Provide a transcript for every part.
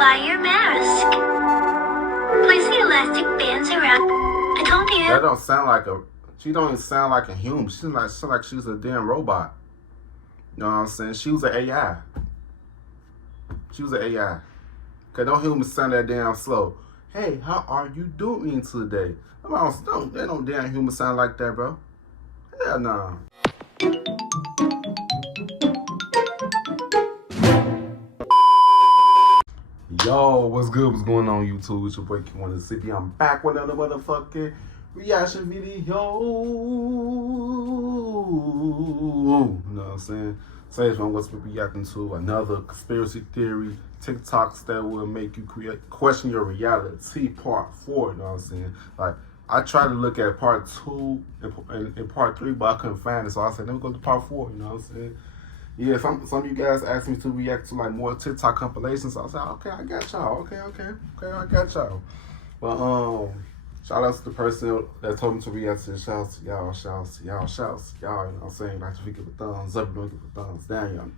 apply your mask. Place the elastic bands around. I told you. That don't sound like a. She don't even sound like a human. She sound like she's a damn robot. You know what I'm saying? She was an AI. She was an AI. Cause no humans sound that damn slow. Hey, how are you doing today? Don't damn human sound like that, bro. Hell no. Yo, what's good? What's going on, YouTube? It's your boy Q1 City. I'm back with another motherfucking reaction video. You know what I'm saying? Today I'm going to be reacting to another conspiracy theory TikToks that will make you question your reality. Part 4. You know what I'm saying? Like, I tried to look at part 2 and part 3, but I couldn't find it. So I said, let me go to part 4. You know what I'm saying? Yeah, some of you guys asked me to react to like more TikTok compilations. So I said, okay, I got y'all. Okay, I got y'all. But shout out to the person that told me to react to. Shouts to y'all, shouts to y'all, shouts to y'all. You know what I'm saying? Like, if you give a thumbs up, don't give a thumbs down.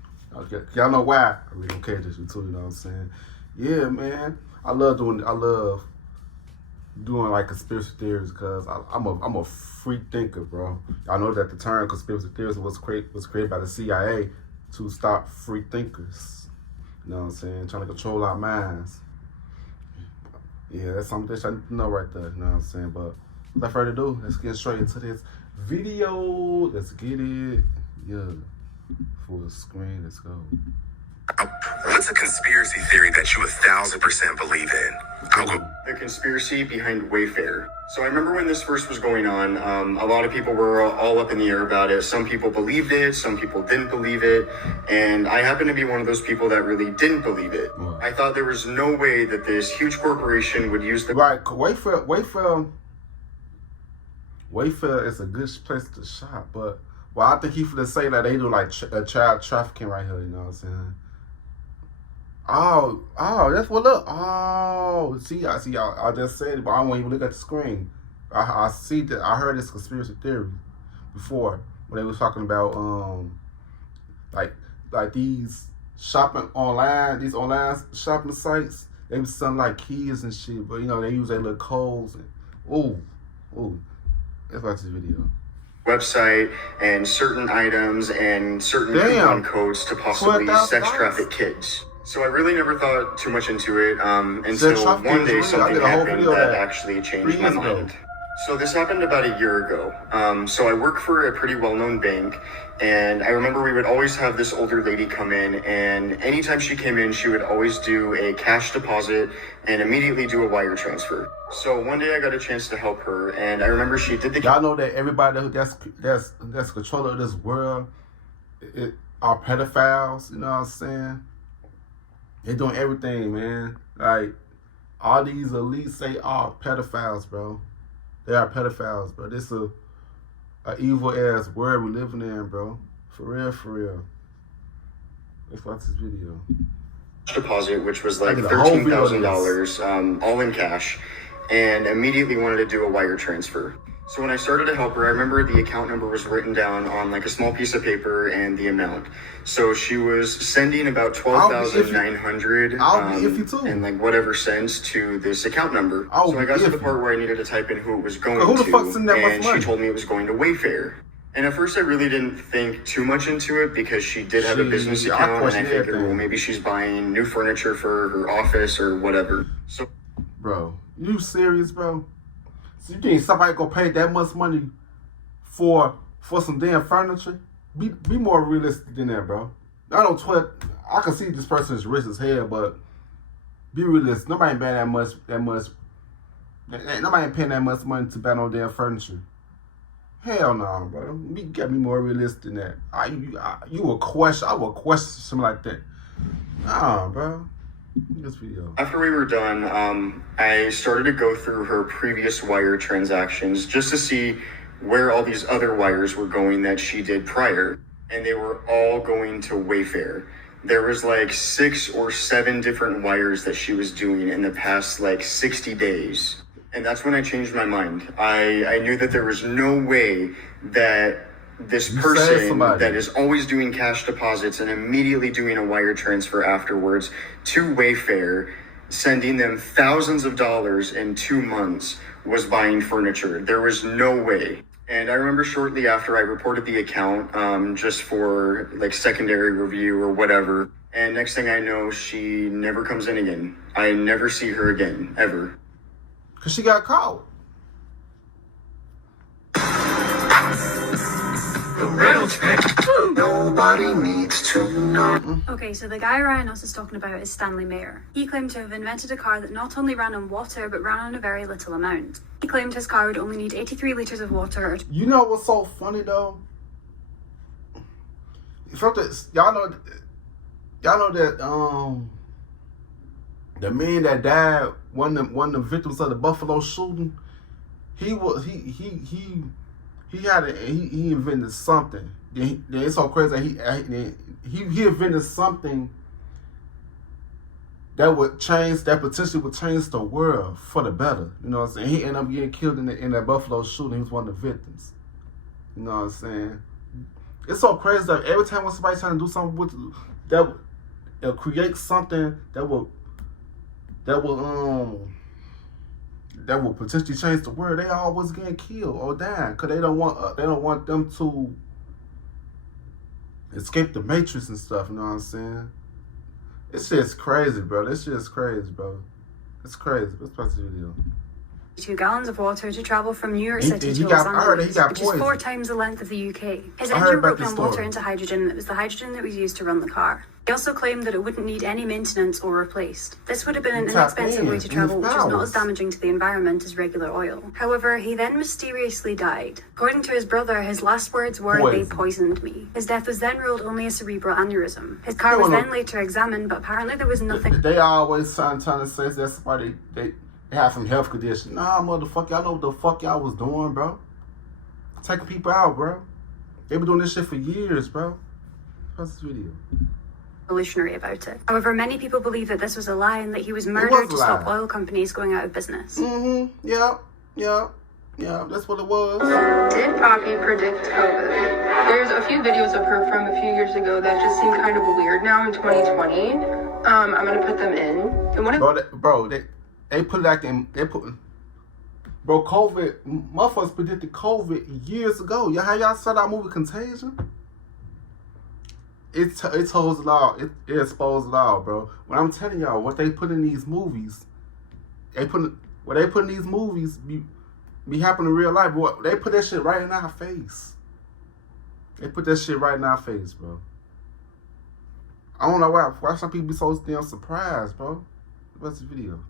Y'all know why I really don't care this too. You know what I'm saying? Yeah, man. I love doing like conspiracy theories because I'm a free thinker, bro. Y'all know that the term conspiracy theories was created by the CIA to stop free thinkers. You know what I'm saying? Trying to control our minds. Yeah, that's something that I need to know right there. You know what I'm saying? But without further ado, let's get straight into this video. Let's get it. Yeah. Full screen. Let's go. What's a conspiracy theory that you 1,000% believe in? I'll go. The conspiracy behind Wayfair. So I remember when this first was going on, a lot of people were all up in the air about it. Some people believed it, some people didn't believe it, and I happen to be one of those people that really didn't believe it. I thought there was no way that this huge corporation would use the... Right, Wayfair is a good place to shop, but I think he finna say that they do like child trafficking right here, you know what I'm saying? Oh, that's what look. Oh, see, I just said it, but I don't even look at the screen. I see that. I heard this conspiracy theory before when they was talking about like these these online shopping sites. They was selling like keys and shit, but you know they use their little codes. And, let's watch this video. Website and certain items and certain coupon codes to possibly sex traffic kids. So I really never thought too much into it until one day something happened that actually changed my mind. So this happened about a year ago. So I work for a pretty well-known bank, and I remember we would always have this older lady come in, and anytime she came in, she would always do a cash deposit and immediately do a wire transfer. So one day I got a chance to help her, and I remember she did the... Y'all know that everybody that's control of this world are pedophiles, you know what I'm saying? They're doing everything, man. Like, all these elites say are pedophiles, bro. They are pedophiles, bro. This is a evil-ass world we're living in, bro. For real. Let's watch this video. Deposit, which was like $13,000, all in cash, and immediately wanted to do a wire transfer. So when I started to help her, I remember the account number was written down on like a small piece of paper and the amount. So she was sending about $12,900 and like whatever cents to this account number. So I got to the part where I needed to type in who it was going to, and she told me it was going to Wayfair. And at first I really didn't think too much into it because she did have a business account, and I figured, well, maybe she's buying new furniture for her office or whatever. So, bro, you serious, bro? So you think somebody gonna pay that much money for some damn furniture? Be more realistic than that, bro. I can see this person is rich as hell, but be realistic. Nobody ain't paying that much. Nobody ain't paying that much money to buy no damn furniture. Hell no, bro. You gotta be more realistic than that. I would question something like that. Nah, bro. This video. After we were done, I started to go through her previous wire transactions just to see where all these other wires were going that she did prior, and they were all going to Wayfair. There was like 6 or 7 different wires that she was doing in the past like 60 days. And that's when I changed my mind. I knew that there was no way that this person that is always doing cash deposits and immediately doing a wire transfer afterwards to Wayfair sending them thousands of dollars in 2 months was buying furniture. There was no way. And I remember shortly after I reported the account, just for like secondary review or whatever. And next thing I know, she never comes in again. I never see her again, ever. Because she got caught. Nobody needs to know. Okay, so the guy Ryan is talking about is Stanley Mayer. He claimed to have invented a car that not only ran on water, but ran on a very little amount. He claimed his car would only need 83 litres of water. You know what's so funny though? Y'all know that the man that died, one of the victims of the Buffalo shooting, he invented something. It's so crazy that he invented something that potentially would change the world for the better. You know what I'm saying? He ended up getting killed in that Buffalo shooting. He was one of the victims. You know what I'm saying? It's so crazy that every time when somebody's trying to do something with that, create something that will potentially change the world, they always getting killed or dying because they don't want them to escape the matrix and stuff. You know what I'm saying? It's just crazy, bro. It's just crazy, bro. It's crazy. Let's watch the video. 2 gallons of water to travel from New York City to Los Angeles, which is 4 times the length of the UK. His engine broke down water into hydrogen that was the hydrogen that was used to run the car. He also claimed that it wouldn't need any maintenance or replaced. This would have been an inexpensive way to travel, which is not as damaging to the environment as regular oil. However, he then mysteriously died. According to his brother, his last words were, "They poisoned me." His death was then ruled only a cerebral aneurysm. His car was then later examined, but apparently there was nothing. They always trying to say that somebody they have some health condition. Nah, motherfucker, y'all know what the fuck y'all was doing, bro. Taking people out, bro. They been doing this shit for years, bro. What's this video? Revolutionary about it. However, many people believe that this was a lie and that he was murdered to stop oil companies going out of business. Yeah, that's what it was. Did Poppy predict COVID? There's a few videos of her from a few years ago that just seem kind of weird now in 2020. I'm gonna put them in. And one of they put like in COVID. Motherfuckers predicted COVID years ago. Y'all saw that movie Contagion? It holds it all. It exposed it all, bro. When I'm telling y'all, what they put in these movies, be happening in real life. Boy, they put that shit right in our face. They put that shit right in our face, bro. I don't know why some people be so damn surprised, bro. What's the video?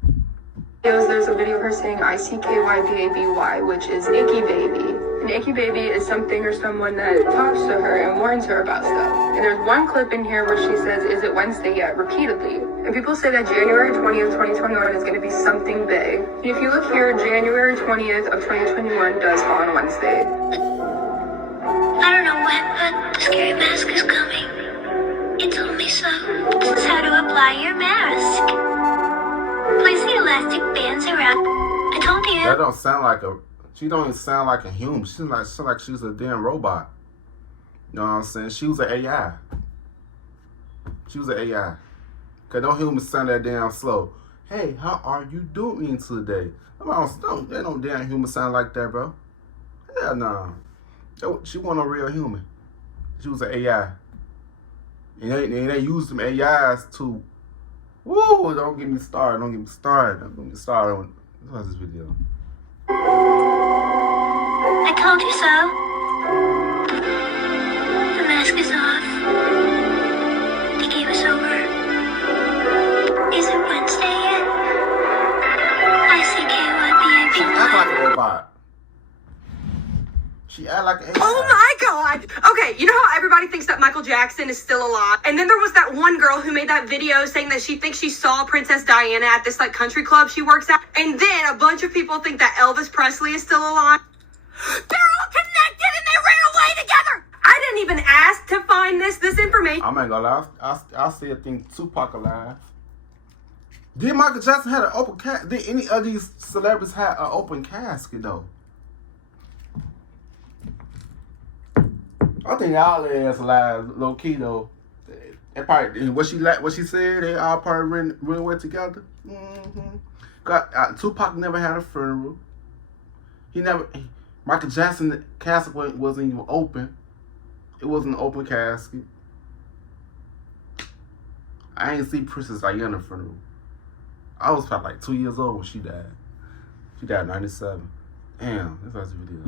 There's a video of her saying ICKYBABY, which is icky baby. An icky baby is something or someone that talks to her and warns her about stuff. And there's one clip in here where she says, "Is it Wednesday yet?" repeatedly. And people say that January 20th, 2021 is going to be something big. And if you look here, January 20th of 2021 does fall on Wednesday. I don't know when, but the scary mask is coming. It told me so. This is how to apply your mask. Place the elastic bands around. I told you. That don't sound like a. She don't even sound like a human. She sounds like she's a damn robot. You know what I'm saying? She was an AI. Cause no humans sound that damn slow. Hey, how are you doing today? They don't damn human sound like that, bro. Hell no. She wasn't a real human. She was an AI. And they used them AIs to. Woo! Don't get me started. What's this video? I told you so. The mask is off. They gave us over. Is it Wednesday yet? ICKYBABY. She act like a robot. She act like an AI. Oh my god! Okay, you know how everybody thinks that Michael Jackson is still alive? And then there was that one girl who made that video saying that she thinks she saw Princess Diana at this like country club she works at. And then a bunch of people think that Elvis Presley is still alive. They're all connected and they ran away together! I didn't even ask to find this information. I'm not gonna lie, I still think Tupac alive. Did Michael Jackson have an open casket? Did any of these celebrities have an open casket though? I think all their ass alive, low key though. And probably what she said, they all probably really went together. Tupac never had a funeral. Michael Jackson casket wasn't even open. It wasn't an open casket. I ain't see Princess Diana funeral. I was probably like 2 years old when she died. She died in 97. Damn, this was a video.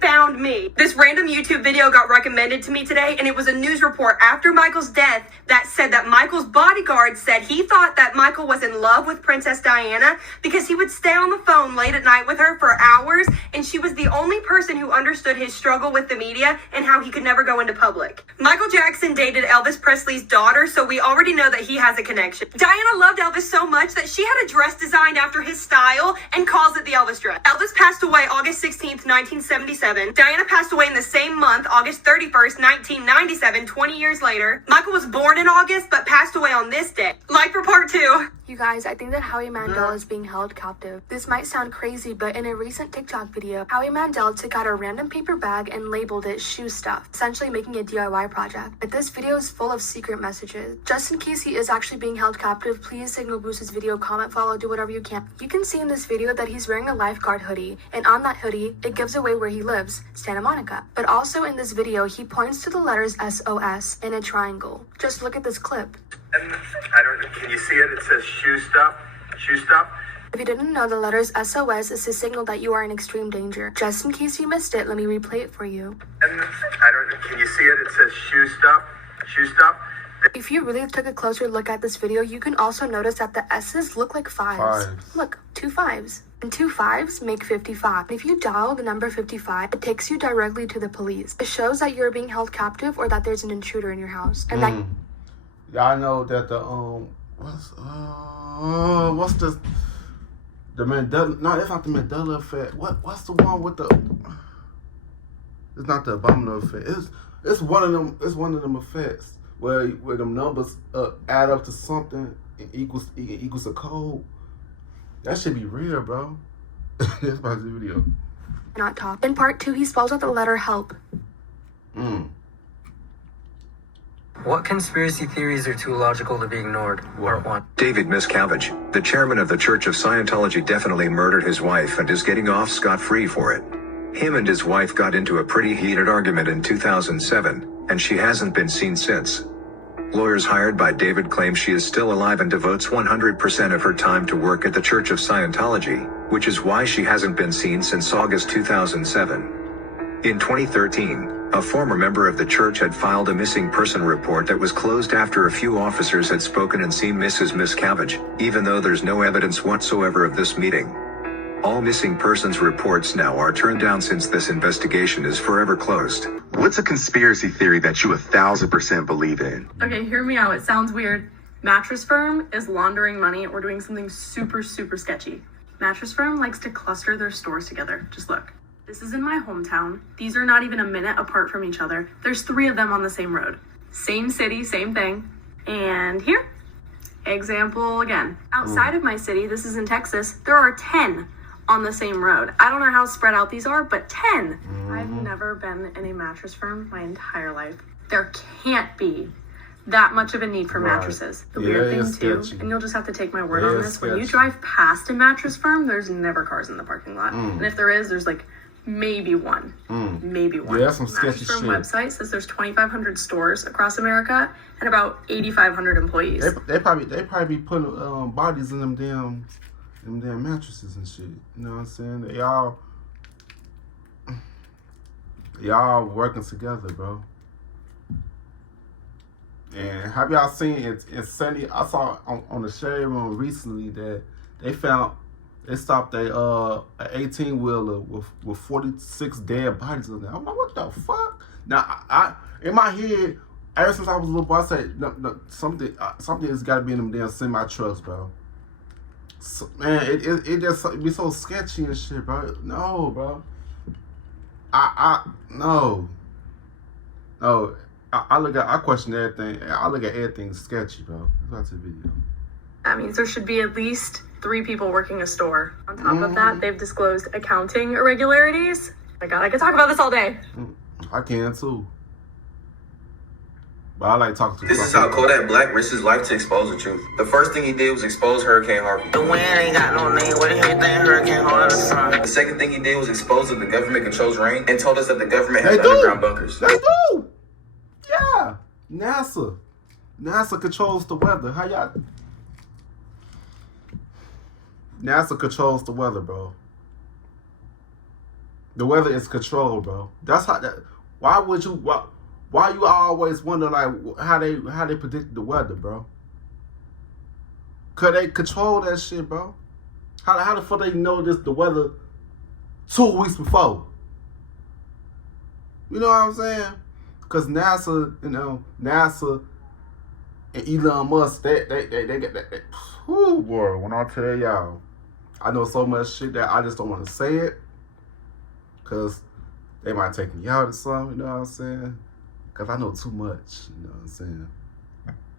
Found me. This random YouTube video got recommended to me today, and it was a news report after Michael's death that said that Michael's bodyguard said he thought that Michael was in love with Princess Diana because he would stay on the phone late at night with her for hours, and she was the only person who understood his struggle with the media and how he could never go into public. Michael Jackson dated Elvis Presley's daughter, so we already know that he has a connection. Diana loved Elvis so much that she had a dress designed after his style and calls it the Elvis dress. Elvis passed away August 16th, 1977. Diana passed away in the same month, August 31st, 1997, 20 years later. Michael was born in August, but passed away on this day. Like for part 2. You guys, I think that Howie Mandel is being held captive. This might sound crazy, but in a recent TikTok video, Howie Mandel took out a random paper bag and labeled it shoe stuff, essentially making a DIY project. But this video is full of secret messages. Just in case he is actually being held captive, please signal boost his video, comment, follow, do whatever you can. You can see in this video that he's wearing a lifeguard hoodie, and on that hoodie, it gives away where he lives, Santa Monica. But also in this video, he points to the letters SOS in a triangle. Just look at this clip. Can you see it? It says shoe stuff. Shoe stuff. If you didn't know, the letters SOS is to signal that you are in extreme danger. Just in case you missed it, let me replay it for you. Can you see it? It says shoe stuff. Shoe stuff. If you really took a closer look at this video, you can also notice that the S's look like fives. Look, 2 5s. And 2 5s make 55. If you dial the number 55, it takes you directly to the police. It shows that you're being held captive or that there's an intruder in your house. And that y'all know that the what's the Mandela? No, that's not the Mandela effect. What's the one with the? It's not the abominable effect. It's one of them. It's one of them effects where them numbers add up to something and equals a code. That should be real, bro. That's my video. Not talk. In part 2, he spells out the letter help. What conspiracy theories are too logical to be ignored? Part 1. David Miscavige, the chairman of the Church of Scientology, definitely murdered his wife and is getting off scot-free for it. Him and his wife got into a pretty heated argument in 2007, and she hasn't been seen since. Lawyers hired by David claim she is still alive and devotes 100% of her time to work at the Church of Scientology, which is why she hasn't been seen since August 2007. In 2013, a former member of the church had filed a missing person report that was closed after a few officers had spoken and seen Mrs. Miscavige, even though there's no evidence whatsoever of this meeting. All missing persons reports now are turned down since this investigation is forever closed. What's a conspiracy theory that you 1,000% believe in? Okay, hear me out. It sounds weird. Mattress Firm is laundering money or doing something super, super sketchy. Mattress Firm likes to cluster their stores together. Just look. This is in my hometown. These are not even a minute apart from each other. There's 3 of them on the same road. Same city, same thing. And here, example again. Outside of my city, this is in Texas, there are 10 on the same road. I don't know how spread out these are, but 10. I've never been in a Mattress Firm my entire life. There can't be that much of a need for mattresses. The weird thing too, and you'll just have to take my word on this, when you drive past a Mattress Firm, there's never cars in the parking lot. And if there is, there's like maybe one. Maybe one. Yeah, that's some sketchy Mattress Firm shit. website says there's 2,500 stores across America and about 8,500 employees. They probably be putting bodies in them damn mattresses and shit. You know what I'm saying? They all working together, bro. And have y'all seen it? It's Sunday. I saw on the Shade Room recently that they stopped a 18-wheeler with 46 dead bodies in there. I'm like, what the fuck? Now, I in my head, ever since I was a little boy, I said, no, something has got to be in them damn semi-trucks, bro. So, man, it just be so sketchy and shit, bro. No, bro. No. I question everything. I look at everything sketchy, bro. That's a video. That means there should be at least 3 people working a store. On top of that, they've disclosed accounting irregularities. Oh my God, I could talk about this all day. I can too. But I like talking to This is how Kodak Black risked his life to expose the truth. The first thing he did was expose Hurricane Harvey. The wind ain't got no name. What the hell think Hurricane Harvey the sun? The second thing he did was expose that the government controls rain and told us that the government has underground bunkers. They do. Yeah. NASA controls the weather. How y'all? NASA controls the weather, bro. The weather is controlled, bro. That's how that. Why would you? Why you always wonder like how they predict the weather, bro? Could they control that shit, bro? How the fuck they know the weather 2 weeks before? You know what I'm saying? Cause NASA and Elon Musk, they get that. Whoo, boy, when I tell y'all, I know so much shit that I just don't want to say it. Cause they might take me out or something, you know what I'm saying? Cause I know too much, you know what I'm saying?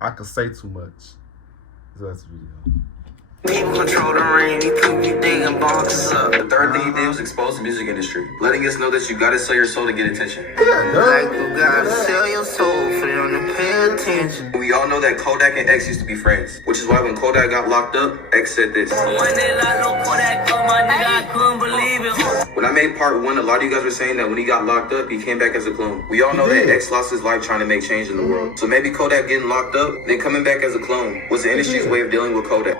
I can say too much. So that's the video. People control the rain, these people be digging boxes up. The third thing he did was expose the music industry, letting us know that you gotta sell your soul to get attention. Yeah, like you gotta sell your soul for them to pay attention. We all know that Kodak and X used to be friends, which is why when Kodak got locked up, X said this. When I made part 1, a lot of you guys were saying that when he got locked up, he came back as a clone. We all know that X lost his life trying to make change in the world. So maybe Kodak getting locked up, then coming back as a clone, was the industry's way of dealing with Kodak.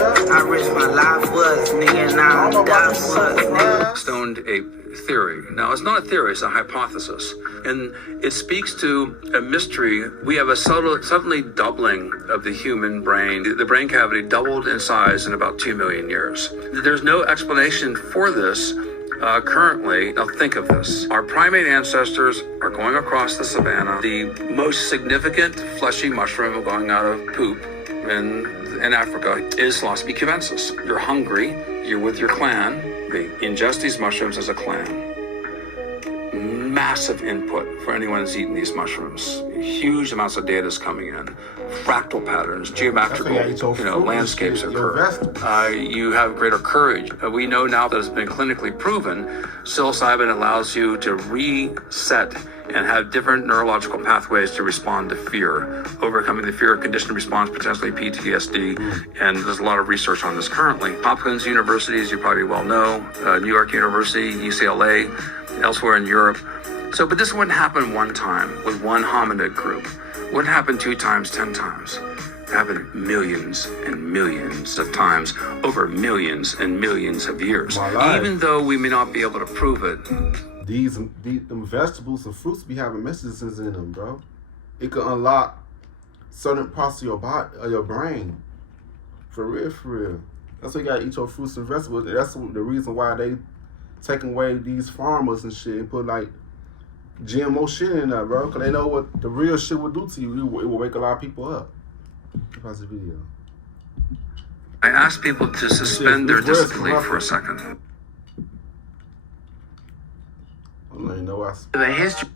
I risk my life was, nigga, now I'm die was, nigga. Stoned a theory. Now, it's not a theory, it's a hypothesis. And it speaks to a mystery. We have a suddenly doubling of the human brain. The brain cavity doubled in size in about 2 million years. There's no explanation for this currently. Now, think of this. Our primate ancestors are going across the savannah. The most significant fleshy mushroom going out of poop in Africa is Psilocybe cubensis. You're hungry, you're with your clan, they ingest these mushrooms as a clan. Massive input for anyone who's eaten these mushrooms. Huge amounts of data is coming in. Fractal patterns, geometrical, landscapes occur. You have greater courage. We know now that it's been clinically proven, psilocybin allows you to reset and have different neurological pathways to respond to fear, overcoming the fear of conditioned response, potentially PTSD, and there's a lot of research on this currently. Hopkins University, as you probably well know, New York University, UCLA, elsewhere in Europe. So, but this wouldn't happen one time with one hominid group. It wouldn't happen 2 times, 10 times. It happened millions and millions of times over millions and millions of years. Even though we may not be able to prove it. Them vegetables and fruits be having messages in them, bro. It could unlock certain parts of your body, of your brain. For real. That's why you gotta eat your fruits and vegetables. That's the reason why they taking away these farmers and shit and put like GMO shit in there, bro. Cause they know what the real shit will do to you. It will wake a lot of people up. Pause the video. I asked people to suspend their disbelief for a second. The history.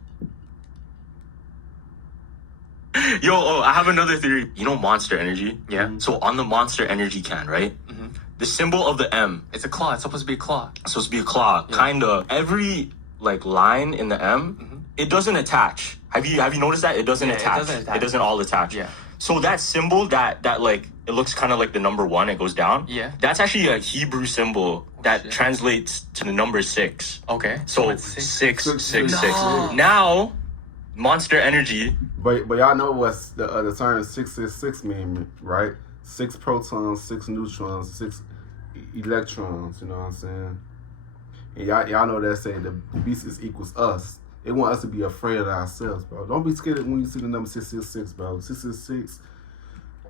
I have another theory. You know Monster Energy? Yeah. So on the Monster Energy can, right? Mm-hmm. The symbol of the M. It's a claw. It's supposed to be a claw. It's supposed to be a claw. Yeah. Kinda. Every line in the M, it doesn't attach. Have you noticed that? It doesn't attach. It doesn't all attach. Yeah. So that symbol that like it looks kind of like the number 1, it goes down. Yeah. That's actually a Hebrew symbol that translates to the number 6. Okay. So 666. No. Now, Monster Energy. But y'all know what's the term 666 mean, right? 6 protons, 6 neutrons, 6 electrons. You know what I'm saying? And y'all know that saying the beast is equals us. They want us to be afraid of ourselves, bro. Don't be scared when you see the number 666, bro. 666.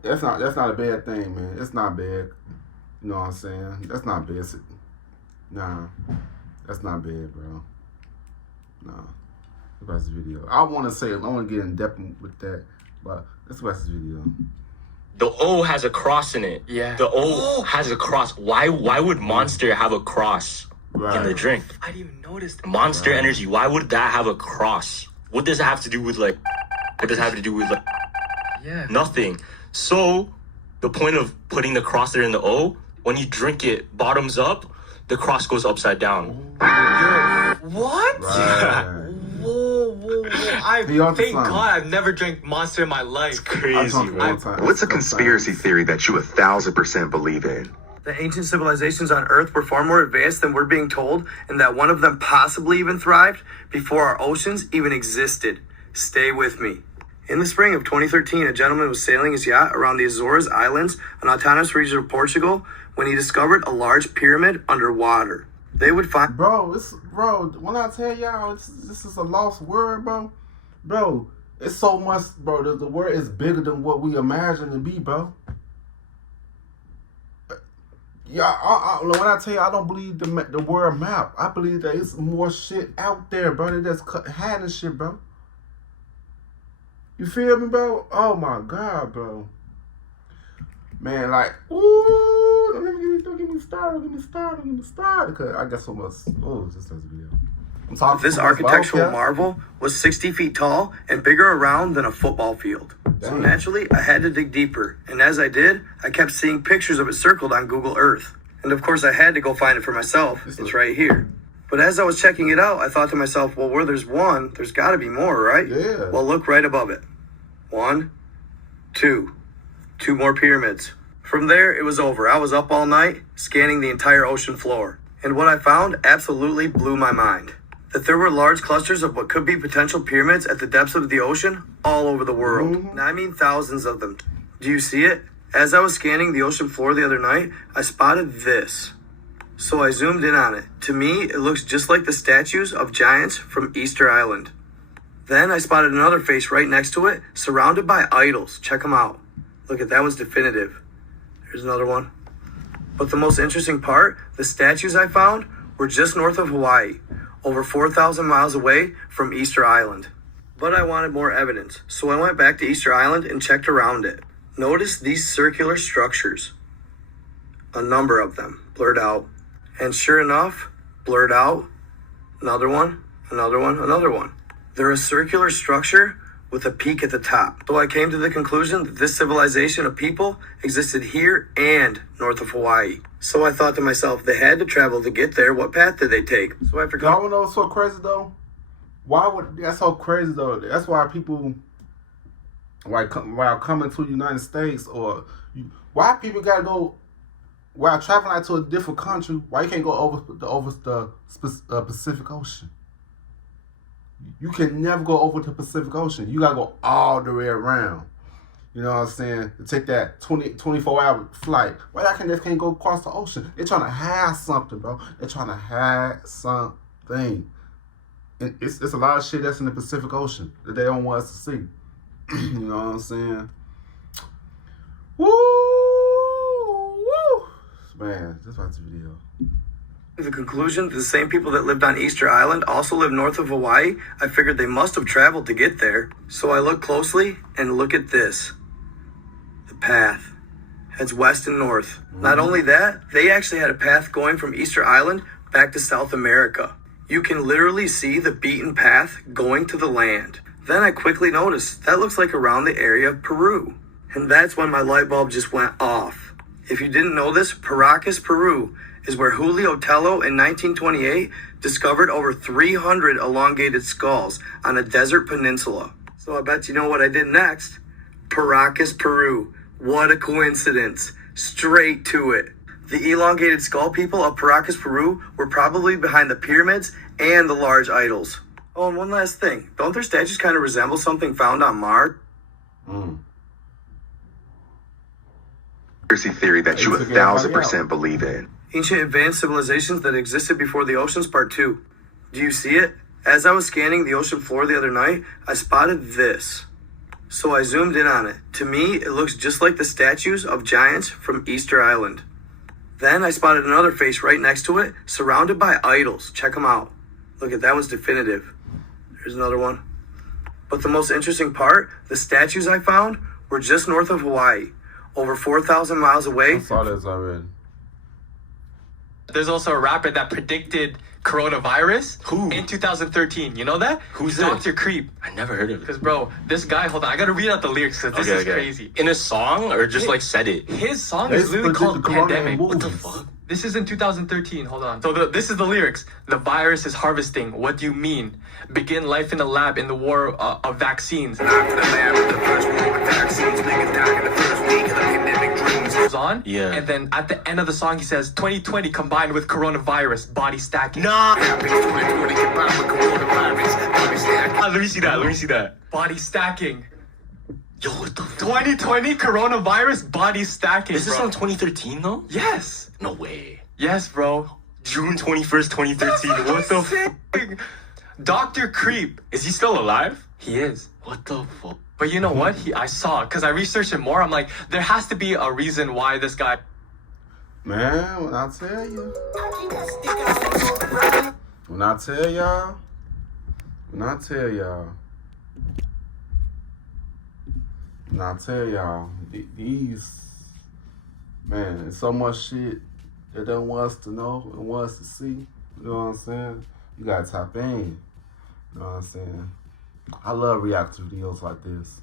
That's not a bad thing, man. It's not bad. You know what I'm saying? That's not bad. Nah, that's not bad, bro. Nah. Let's watch this video. I want to get in depth with that, but let's watch this video. The O has a cross in it. Yeah. The O has a cross. Why would Monster have a cross in the drink? I didn't even notice that. Monster Energy. Why would that have a cross? What does it have to do with Yeah. Nothing. So, the point of putting the cross there in the O, when you drink it bottoms up, the cross goes upside down. What? Right. Whoa. Thank God I've never drank Monster in my life. It's crazy, bro. What's a conspiracy theory that you 1,000% believe in? The ancient civilizations on Earth were far more advanced than we're being told, and that one of them possibly even thrived before our oceans even existed. Stay with me. In the spring of 2013, a gentleman was sailing his yacht around the Azores Islands, an autonomous region of Portugal, when he discovered a large pyramid underwater. They would find... Bro, when I tell y'all, this is a lost word, bro. Bro, it's so much, bro. The word is bigger than what we imagine to be, bro. Yeah, when I tell you I don't believe the word map, I believe that it's more shit out there, bro. They just hiding shit, bro. You feel me, bro? Oh my God, bro. Man, like, ooh, don't get me started, because I got so much. Oh, just as a video. This architectural marvel was 60 feet tall and bigger around than a football field. So naturally, I had to dig deeper. And as I did, I kept seeing pictures of it circled on Google Earth. And of course, I had to go find it for myself. It's right here. But as I was checking it out, I thought to myself, well, where there's one, there's got to be more, right? Yeah. Well, look right above it. 1, 2. 2 more pyramids. From there, it was over. I was up all night, scanning the entire ocean floor. And what I found absolutely blew my mind. That there were large clusters of what could be potential pyramids at the depths of the ocean all over the world. And I mean thousands of them. Do you see it? As I was scanning the ocean floor the other night, I spotted this. So I zoomed in on it. To me, it looks just like the statues of giants from Easter Island. Then I spotted another face right next to it, surrounded by idols. Check them out. Look at that one's definitive. Here's another one. But the most interesting part, the statues I found were just north of Hawaii, over 4,000 miles away from Easter Island. But I wanted more evidence, so I went back to Easter Island and checked around it. Notice these circular structures. A number of them, blurred out. And sure enough, blurred out, another one, another one, another one. They're a circular structure with a peak at the top. So I came to the conclusion that this civilization of people existed here and north of Hawaii. So I thought to myself, they had to travel to get there. What path did they take? So after y'all know what's so crazy though? That's so crazy though? That's why people, while coming to the United States, why people gotta go, while traveling out to a different country, why you can't go over the Pacific Ocean? You can never go over the Pacific Ocean. You gotta go all the way around. You know what I'm saying? To take that 24-hour flight. Why I just can't go across the ocean? They're trying to hide something, bro. They're trying to hide something. And it's a lot of shit that's in the Pacific Ocean that they don't want us to see. You know what I'm saying? Woo! Man, just watch the video. The conclusion, the same people that lived on Easter Island also live north of Hawaii. I figured they must have traveled to get there. So I look closely and look at this. The path heads west and north. Not only that, they actually had a path going from Easter Island back to South America. You can literally see the beaten path going to the land. Then I quickly noticed that looks like around the area of Peru. And that's when my light bulb just went off. If you didn't know this, Paracas, Peru is where Julio Tello in 1928 discovered over 300 elongated skulls on a desert peninsula. So I bet you know what I did next. Paracas, Peru. What a coincidence. Straight to it. The elongated skull people of Paracas, Peru were probably behind the pyramids and the large idols. Oh, and one last thing. Don't their statues kind of resemble something found on Mars? Conspiracy theory that you 1,000% believe in. Ancient advanced civilizations that existed before the oceans, part 2. Do you see it? As I was scanning the ocean floor the other night, I spotted this. So I zoomed in on it. To me, it looks just like the statues of giants from Easter Island. Then I spotted another face right next to it, surrounded by idols. Check them out. Look at that one's definitive. Here's another one. But the most interesting part, the statues I found were just north of Hawaii, over 4,000 miles away. I saw this already. There's also a rapper that predicted coronavirus in 2013. You know that? Who's Dr. Creep. I never heard of it. Because, bro, this guy, hold on, I gotta read out the lyrics because this is crazy. In a song or just like said it? His song is literally called Pandemic. What the fuck? This is in 2013. Hold on. So this is the lyrics. The virus is harvesting. What do you mean? Begin life in a lab in the war of vaccines. Goes on. Yeah. And then at the end of the song, he says, 2020 combined with coronavirus, body stacking. Nah. Let me see that. Let me see that. Body stacking. Yo, what the fuck? 2020 coronavirus, body stacking. Is this from 2013 though? Yes. No way. Yes, bro. June 21st, 2013. What the fuck? Dr. Creep. Is he still alive? He is. What the fuck? But you know what? I saw, because I researched it more. I'm like, there has to be a reason why this guy. Man, when I tell you. When I tell y'all. When I tell y'all, these, man, there's so much shit that they want us to know and want us to see. You know what I'm saying? You gotta tap in. You know what I'm saying? I love reaction videos like this,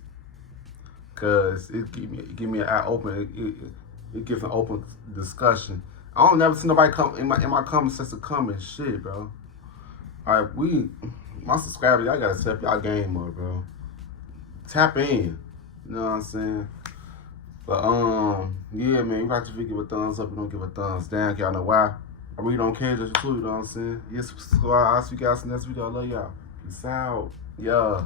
cause it give me an eye open. It gives an open discussion. I don't never see nobody come in my comment section comment shit, bro. All right, my subscribers, y'all gotta step y'all game up, bro. Tap in. You know what I'm saying? But yeah, man, you like to give a thumbs up, you don't give a thumbs down. Y'all know why? I really don't care just too, you know what I'm saying? Yes, I'll see you guys in the next video. I love y'all. Peace out. Yeah.